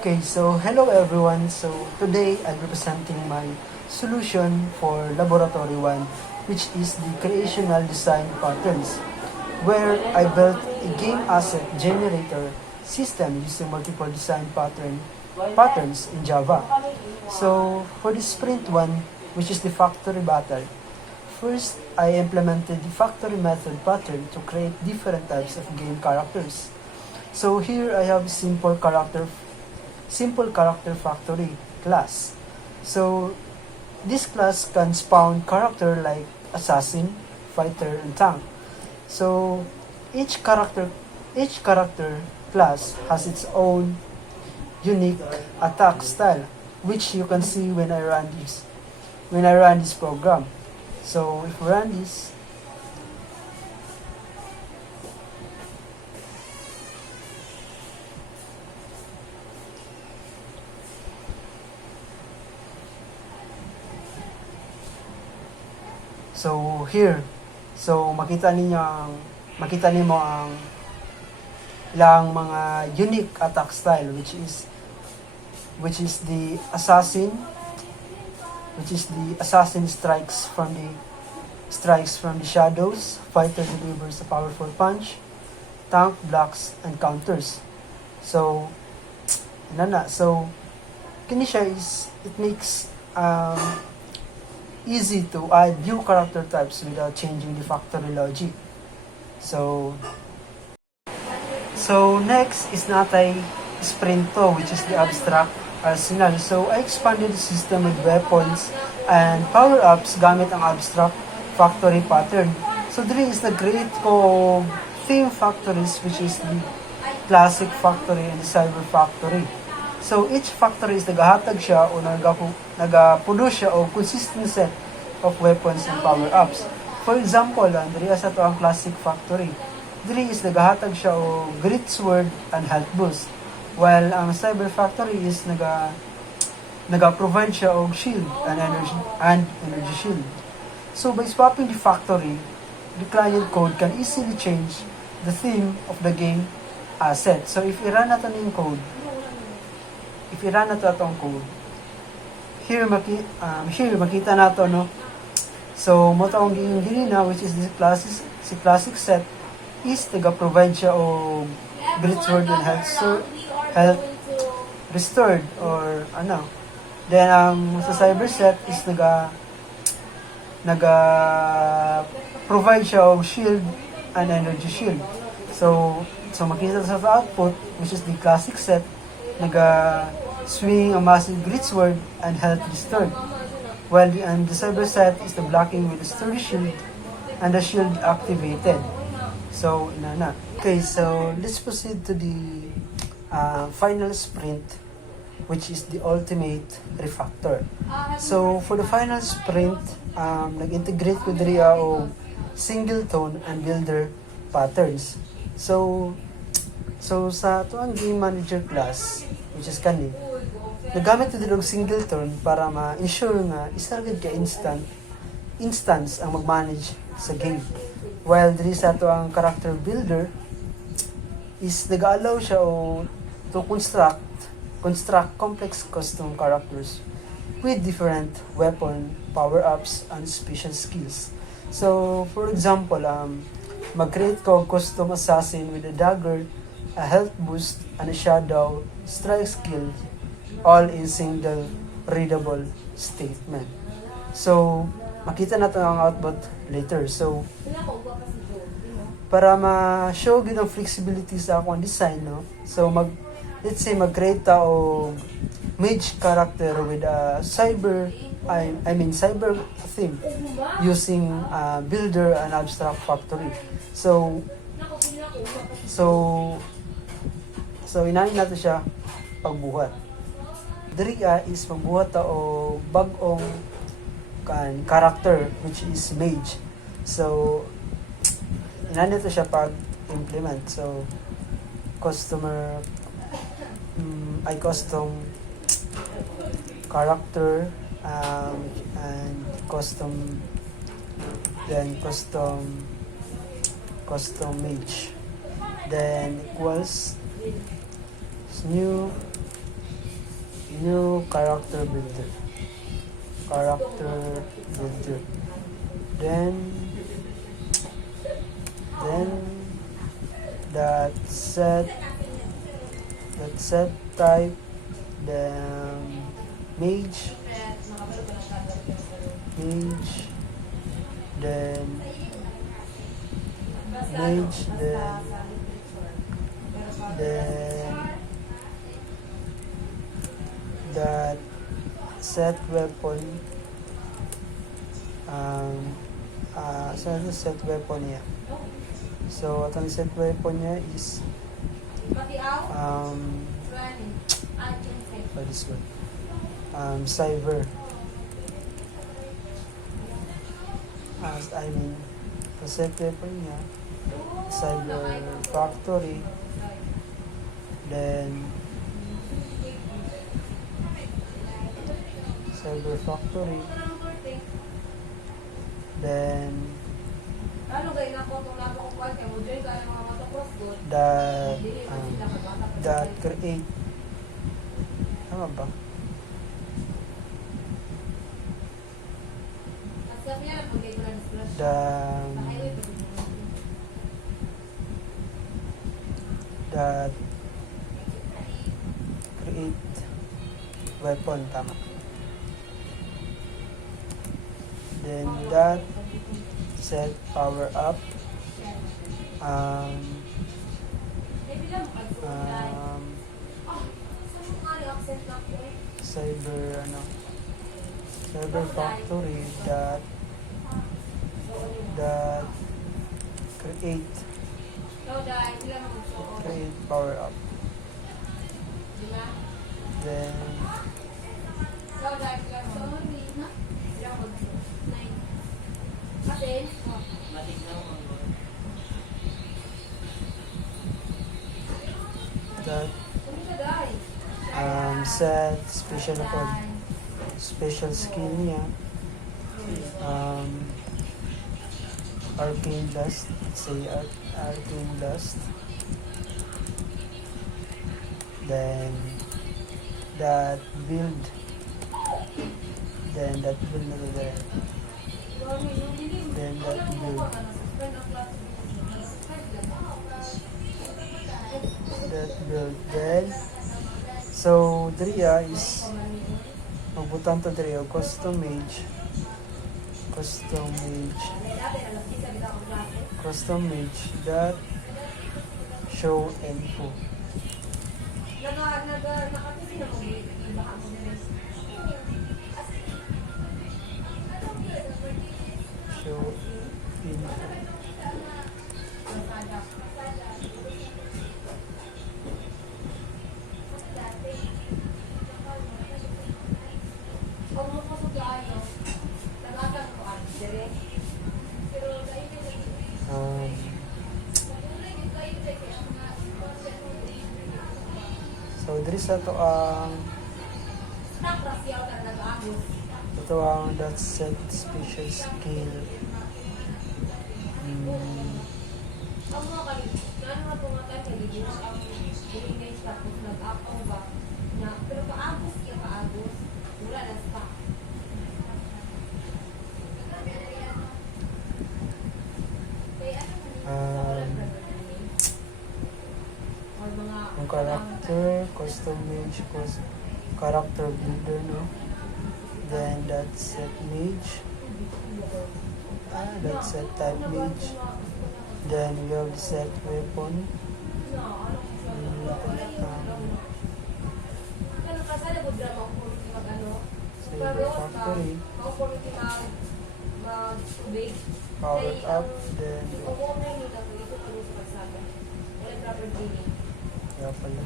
Okay, so hello everyone. So today I'll be presenting my solution for Laboratory 1, which is the creational design patterns, where I built a game asset generator system using multiple design patterns in Java. So for the sprint 1, which is the factory battle, first I implemented the factory method pattern to create different types of game characters. So here I have simple character factory class. So this class can spawn character like assassin, fighter, and tank. So each character class has its own unique attack style, which you can see when I run this program. So if we run this, so here, so makita nimo ang ilang mga unique attack style, which is the assassin, strikes from the shadows, fighter delivers a powerful punch, tank blocks and counters. So so kini siya is it makes easy to add new character types without changing the factory logic. So next is natay Sprinto, which is the abstract arsenal. So I expanded the system with weapons and power-ups gamit ang abstract factory pattern. So diri is nag-create ko theme factories, which is the classic factory and the cyber factory. So each factory is nagahatag siya o nagaproduce siya o consistent set of weapons and power-ups. For example, diri sa to ang classic factory. Diri is nagahatag siya o grit sword and health boost. While ang cyber factory is naga-provide siya og shield and energy shield. So by swapping the factory, the client code can easily change the theme of the game asset. So if i-run nato atong code, here makita nato no. So mo taong gini na, which is this classic set is taga-provide siya o grit sword and health restored or ano. Then sa cyber set is provide siya og shield and energy shield. So makita sa output, which is the classic set, swing a massive grit sword and health restored. While the cyber set is the blocking with the sturdy shield and the shield activated. So okay, so let's proceed to the final sprint, which is the ultimate refactor. So for the final sprint, nag-integrate ko diri o singleton and builder patterns. So sa tuang game manager class, which is kani, nagamit ko diri og singleton para ma-ensure nga isa gid ka instance ang mag-manage sa game. While diri sa tuang character builder is nag-allow siya o to construct complex custom characters with different weapon, power-ups, and special skills. So, for example, mag-create ko custom assassin with a dagger, a health boost, and a shadow strike skill, all in single readable statement. So, makita natin ang output later. So, para ma-show gid ang flexibility sa akong design, no? So, let's say mag-create ta o mage character with a cyber theme using builder and abstract factory. So inahin nato siya pagbuhat. Diri is magbuhat ta o bag-ong character, which is mage. So inahin nato siya pag-implement. So custom character and custom mage, then equals new character builder. Character builder. Then that set type, then mage, then mage, then that set weapon, so ano set weapon niya? So atong set weapon niya is what is one? Cyber. The set weapon niya, Cyber Factory, then Cyber Factory, then that create, tama ba? That create weapon, tama. Then that set power up, Cyber Factory, that create power up. Then that set special skill niya, arcane blast, say arcane blast. Then that build na there. Then that build then so Dria is magbutang to Dria custom mage that show info. Show info. So diri sa to ang that set special skill. Yung character, custom mage, character builder, no? Then that set mage, that set type mage. Then we have the set weapon. Cyber Factory, power up, then kaya pala.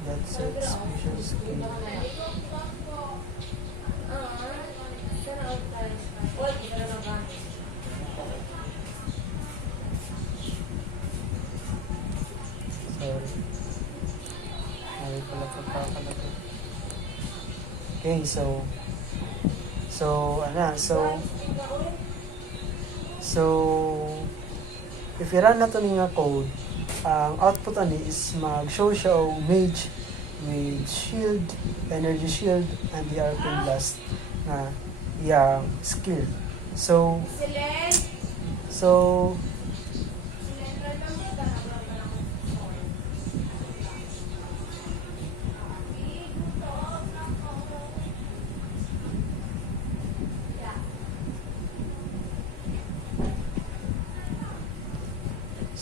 That set special skill. Sorry. Ay pala pagkakalagay. Okay, so if i-run na to nga code, ang output ani is mag-show siya og mage with shield, energy shield, and the arcane blast na iyang skill. So, so,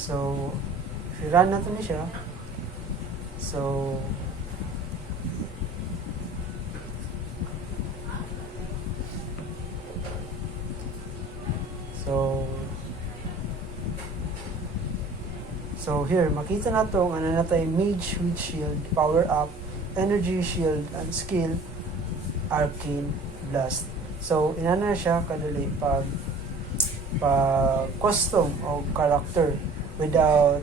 so, if i-run na to ni siya, so, So here, makita na to ano na tayo, mage with shield, power up, energy shield, and skill, arcane blast. So, inana siya kadali pag custom o character without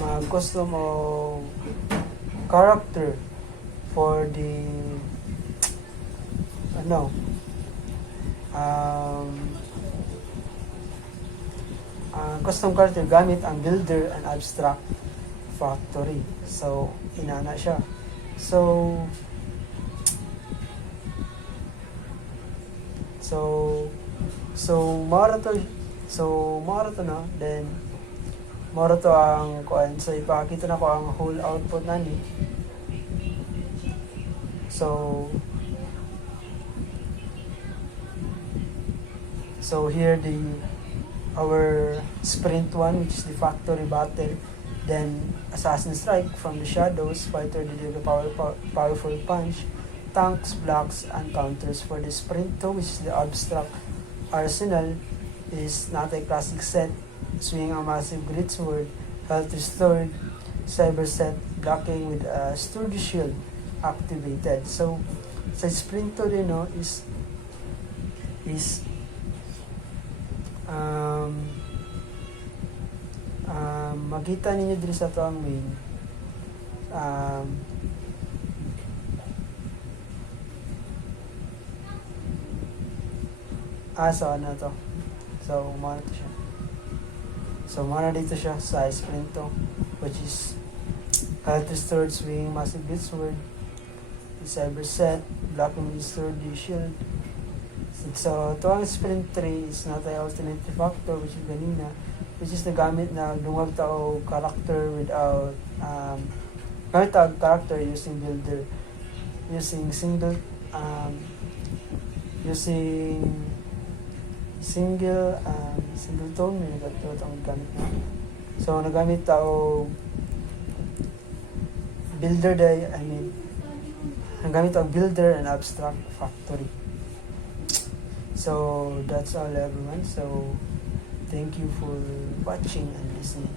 mag-custom o character for the custom character gamit ang builder and abstract factory. So, inana siya. So mara to na. Then, mara to ang kuan. So, ipakita na ko ang whole output nani. So here our sprint 1, which is the factory battle, then assassin strike from the shadows, fighter deliver powerful punch, tanks, blocks, and counters. For the sprint 2, which is the abstract arsenal, is not a classic set, swing a massive greatsword, health restored, cyber set, blocking with a sturdy shield activated. So sa sprint 2 din is makita ninyo dito sa to ang main so ano to, so umano to siya, so umano dito siya sa sprint 2, which is health restored, swing massive greatsword, cyber set, blocking with sturdy shield. So, ito ang sprint 3 is not a alternative factor, which is ganina, which is nagamit na lungag tao character without gamit tao character using builder, using single tone, may nagatulot ang gamit na. So, nagamit tao builder nagamit tao builder and abstract factory. So that's all everyone. So thank you for watching and listening.